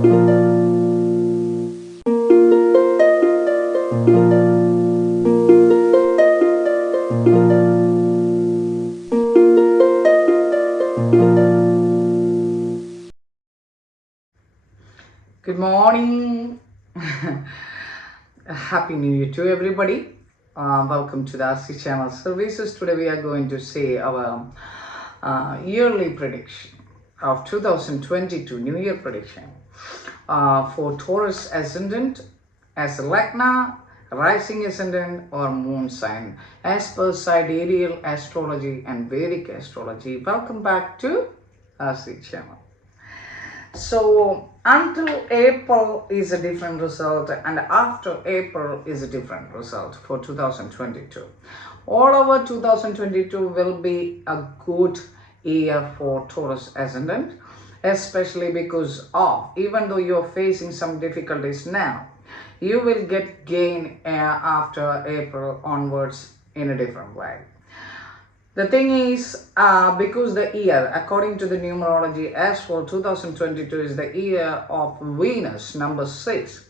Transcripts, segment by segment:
Good morning. Happy New Year to everybody. Welcome to the RC channel services. Today we are going to see our yearly prediction of 2022 New Year prediction for Taurus ascendant as a Lagna, rising ascendant or moon sign as per sidereal astrology and Vedic astrology. Welcome back to RC channel. So until April is a different result and after April is a different result for 2022. All over 2022 will be a good year for Taurus ascendant, especially because of, even though you're facing some difficulties now, you will get gain after April onwards in a different way. The thing is, because the year, according to the numerology as well, 2022 is the year of Venus, number 6.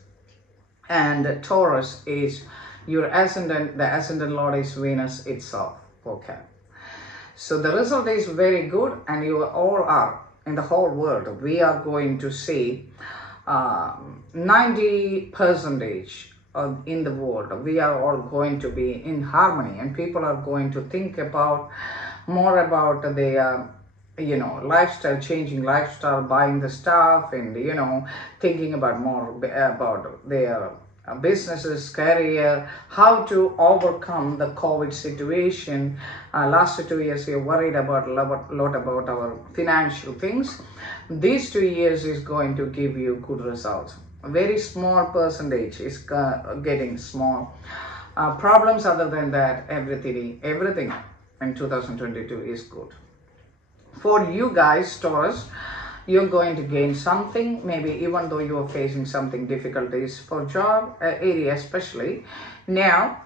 And Taurus is your ascendant, the ascendant lord is Venus itself. Okay. So the result is very good and you all are, in the whole world, we are going to see 90% in the world, we are all going to be in harmony and people are going to think about more about their lifestyle, changing lifestyle, buying the stuff and thinking about more about their businesses, career, how to overcome the COVID situation. Last 2 years we are worried about a lot about our financial things. These 2 years is going to give you good results. A very small percentage is getting small problems. Other than that, everything in 2022 is good. For you guys, Taurus, you're going to gain something, maybe even though you are facing something difficulties for job area especially. Now,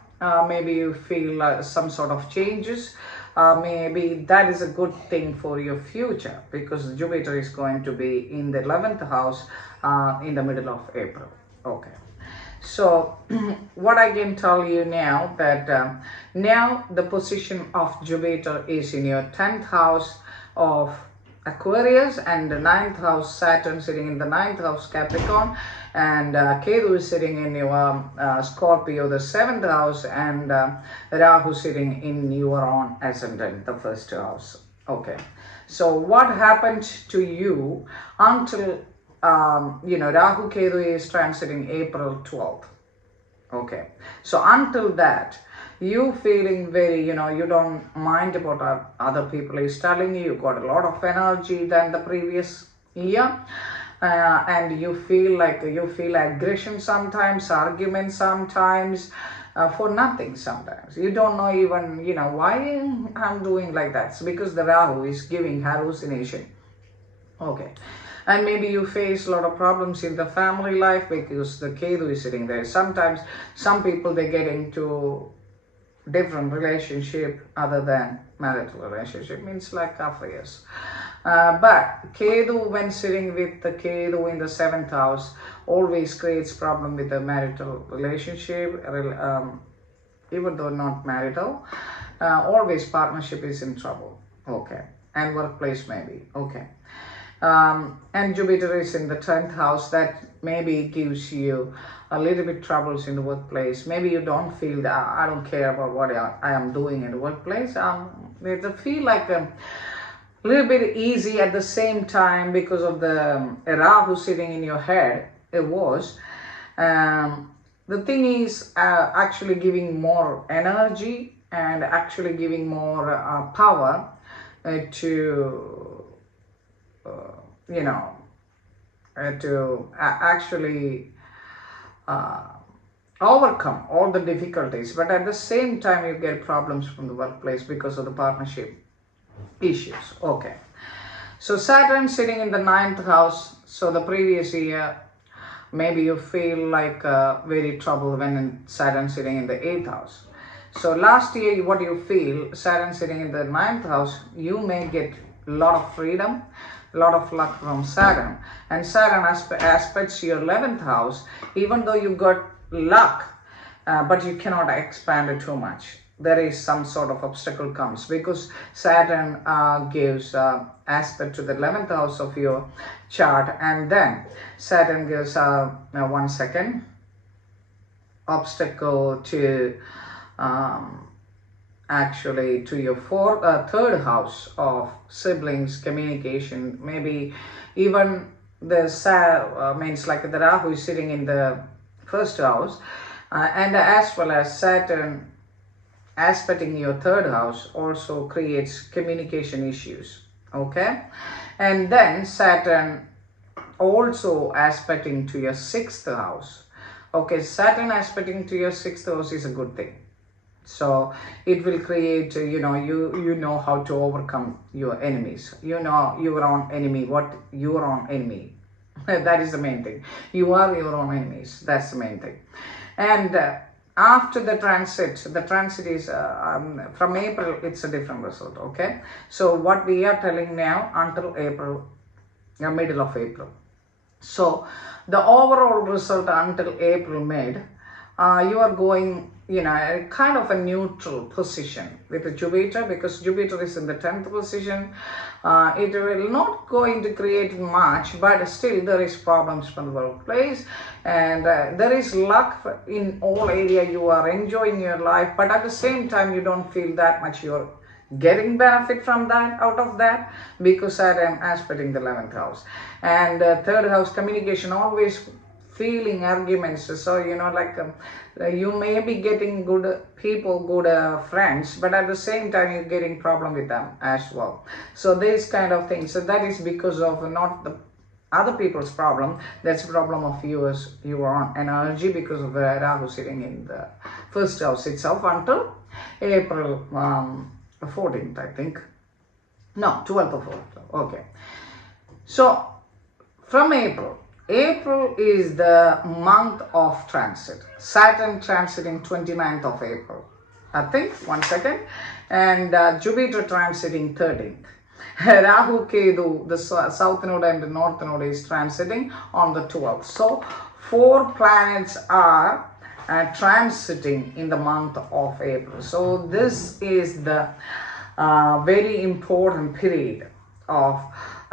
maybe you feel some sort of changes. Maybe that is a good thing for your future because Jupiter is going to be in the 11th house in the middle of April. Okay. So what I can tell you now that now the position of Jupiter is in your 10th house of Aquarius and the 9th house Saturn sitting in the 9th house Capricorn and Ketu is sitting in your Scorpio, the 7th house, and Rahu sitting in your own ascendant, the 1st house. Okay. So what happened to you until Rahu Ketu is transiting April 12th. Okay. So until that, you feeling very, you don't mind about what other people is telling you. You got a lot of energy than the previous year. And you feel aggression sometimes, arguments sometimes, for nothing sometimes. You don't know even, why I'm doing like that. It's because the Rahu is giving hallucination. Okay. And maybe you face a lot of problems in the family life because the Ketu is sitting there. Sometimes some people, they get into different relationship other than marital relationship, means like affairs. But Ketu, when sitting with the Ketu in the 7th house, always creates problem with the marital relationship, even though not marital. Always partnership is in trouble. Okay. And workplace maybe. Okay. And Jupiter is in the 10th house. That maybe gives you a little bit troubles in the workplace. Maybe you don't feel that I don't care about what I am doing in the workplace. They feel like a little bit easy at the same time because of the Rahu sitting in your head. It was. The thing is actually giving more energy and actually giving more power to actually overcome all the difficulties, but at the same time you get problems from the workplace because of the partnership issues. Okay. So Saturn sitting in the 9th house. So the previous year, maybe you feel like very trouble when Saturn sitting in the 8th house. So last year, what you feel, Saturn sitting in the 9th house, you may get a lot of freedom. a lot of luck from Saturn. And Saturn aspects your 11th house, even though you got luck, but you cannot expand it too much. There is some sort of obstacle comes because Saturn gives aspect to the 11th house of your chart, and then Saturn gives one second obstacle to actually to your third house of siblings, communication, maybe even the means like the Rahu is sitting in the first house, and as well as Saturn aspecting your third house also creates communication issues. Okay, and then Saturn also aspecting to your sixth house. Okay, Saturn aspecting to your sixth house is a good thing. So it will create, you know how to overcome your enemies. You know your own enemy, what your own enemy. That is the main thing. You are your own enemies. That's the main thing. And after the transit is from April, it's a different result. Okay, so what we are telling now until April, middle of April. So the overall result until April mid, you are going, kind of a neutral position with the Jupiter, because Jupiter is in the 10th position. It will not going to create much, but still there is problems from the workplace, and there is luck in all area. You are enjoying your life, but at the same time you don't feel that much you're getting benefit from that, out of that, because Saturn aspecting the 11th house. And third house, communication, always feeling arguments. So you may be getting good people, good friends, but at the same time you're getting problem with them as well. So these kind of things, so that is because of not the other people's problem, that's problem of yours, your own energy, because of Rahu sitting in the first house itself until April 14th, I think. No, 12th of April. Okay. So from April is the month of transit. Saturn transiting 29th of April, I think, one second. And Jupiter transiting 13th. Rahu, Ketu, the south node and the north node is transiting on the 12th. So 4 planets are transiting in the month of April. So this is the very important period of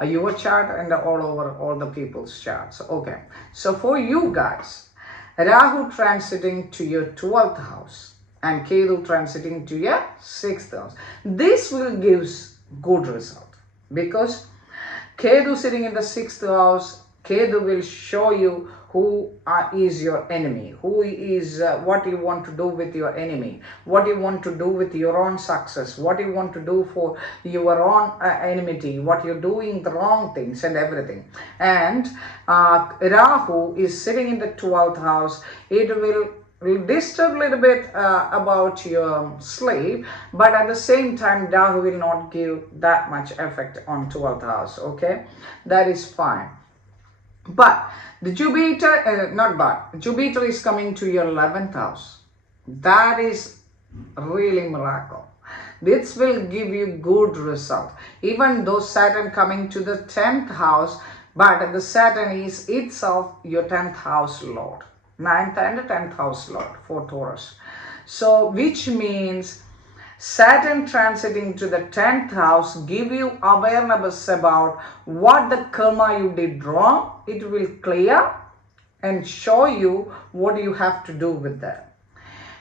your chart and all over all the people's charts. Okay, so for you guys, Rahu transiting to your 12th house and Ketu transiting to your 6th house. This will give good result, because Ketu sitting in the 6th house, Ketu will show you who is your enemy, who is what you want to do with your enemy, what you want to do with your own success, what you want to do for your own enmity, what you're doing the wrong things and everything. And Rahu is sitting in the 12th house. It will disturb a little bit about your sleep, but at the same time Rahu will not give that much effect on 12th house. Okay, that is fine. But the Jupiter is coming to your 11th house. That is really miracle. This will give you good result. Even though Saturn coming to the 10th house, but the Saturn is itself your 10th house lord, 9th and 10th house lord for Taurus. So which means Saturn transiting to the 10th house give you awareness about what the karma you did wrong. It will clear and show you what you have to do with that.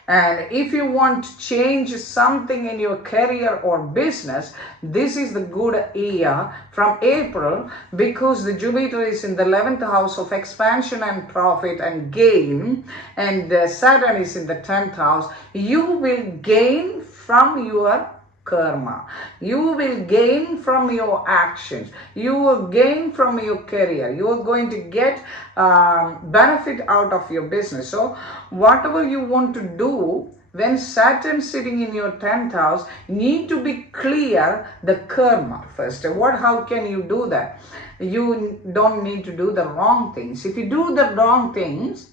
And if you want to change something in your career or business, this is the good year from April, because the Jupiter is in the 11th house of expansion and profit and gain, and Saturn is in the 10th house. You will gain from your karma. You will gain from your actions. You will gain from your career. You are going to get benefit out of your business. So whatever you want to do, when Saturn sitting in your 10th house, need to be clear the karma first. How can you do that? You don't need to do the wrong things. If you do the wrong things,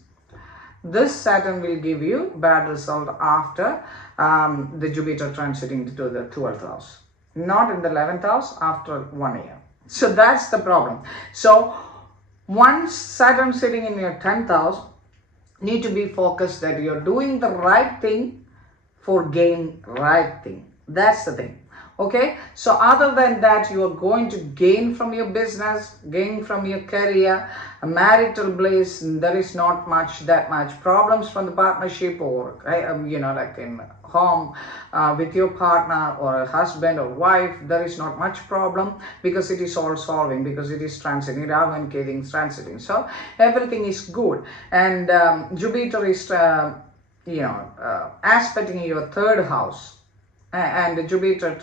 this Saturn will give you bad result after the Jupiter transiting to the 12th house. Not in the 11th house, after 1 year. So that's the problem. So once Saturn sitting in your 10th house, need to be focused that you're doing the right thing for gain right thing. That's the thing. Okay, so other than that, you are going to gain from your business, gain from your career, a marital bliss. There is not that much problems from the partnership, or like in home with your partner or a husband or wife. There is not much problem because it is all solving, because it is transiting, Rahu Ketu transiting. So everything is good, and Jupiter is aspecting your 3rd house, and Jupiter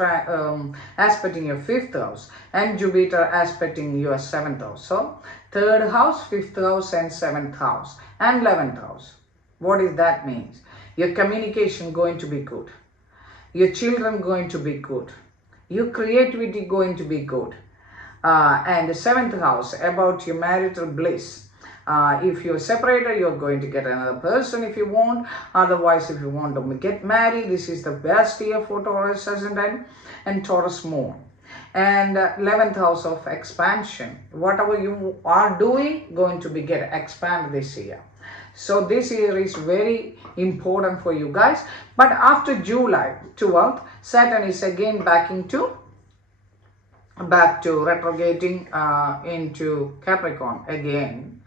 aspecting your 5th house, and Jupiter aspecting your 7th house. So 3rd house, 5th house, and 7th house, and 11th house. What does that mean? Your communication going to be good, your children going to be good, your creativity going to be good, and the 7th house about your marital bliss. If you're separated, you're going to get another person if you want. Otherwise, if you want to get married, this is the best year for Taurus ascendant and Taurus moon. And 11th house of expansion. Whatever you are doing, going to be expand this year. So this year is very important for you guys. But after July 12th, Saturn is again back to retrograding into Capricorn again.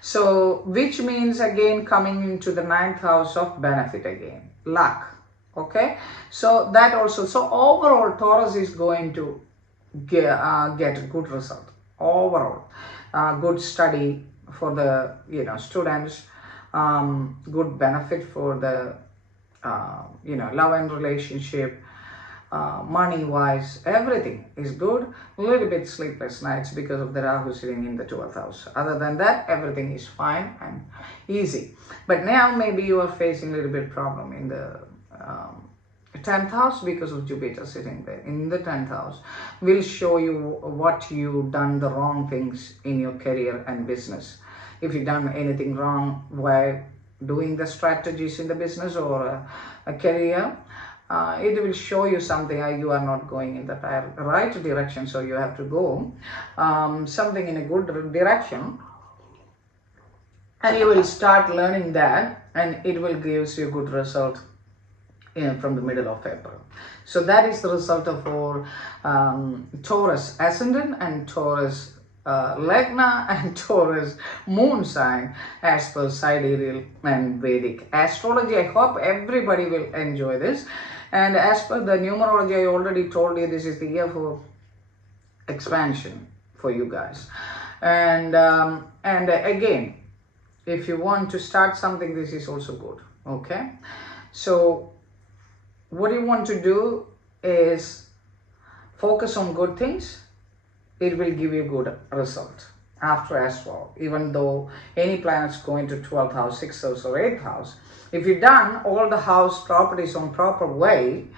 So which means again coming into the 9th house of benefit again, luck. Okay, so that also. So overall, Taurus is going to get a good result. Overall, good study for the students, good benefit for the love and relationship, money wise, everything is good. A little bit sleepless nights because of the Rahu sitting in the 12th house. Other than that, everything is fine and easy. But now maybe you are facing a little bit problem in the 10th house because of Jupiter sitting there in the 10th house. Will show you what you done the wrong things in your career and business. If you done anything wrong while doing the strategies in the business or a career, it will show you something you are not going in the right direction, so you have to go something in a good direction, and you will start learning that, and it will give you a good result from the middle of April. So that is the result of our Taurus ascendant and Taurus Lagna and Taurus moon sign as per sidereal and Vedic astrology. I hope everybody will enjoy this. And as per the numerology, I already told you this is the year for expansion for you guys. And again, if you want to start something, this is also good. Okay, so what you want to do is focus on good things. It will give you good result after as well. Even though any planets go into 12th house, 6th house or 8th house, if you've done all the house properties on proper way,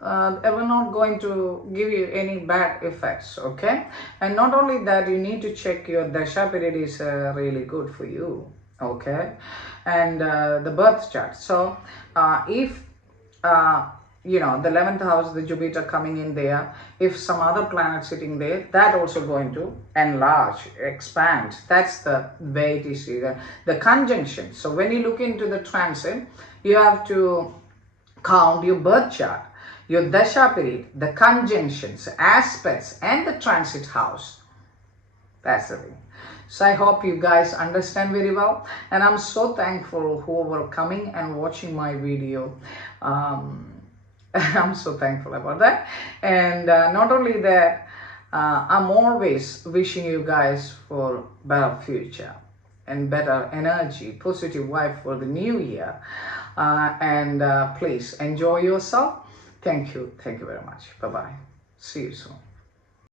it will not going to give you any bad effects. Okay, and not only that, you need to check your dasha period is really good for you. Okay, and the birth chart. So if the 11th house, the Jupiter coming in there, if some other planet sitting there, that also going to enlarge, expand. That's the way it is, the conjunction. So when you look into the transit, you have to count your birth chart, your dasha period, the conjunctions, aspects, and the transit house. That's the thing. So I hope you guys understand very well, and I'm so thankful whoever coming and watching my video. I'm so thankful about that. And not only that, I'm always wishing you guys for better future and better energy, positive vibe for the new year. And please enjoy yourself. Thank you very much. Bye bye. See you soon.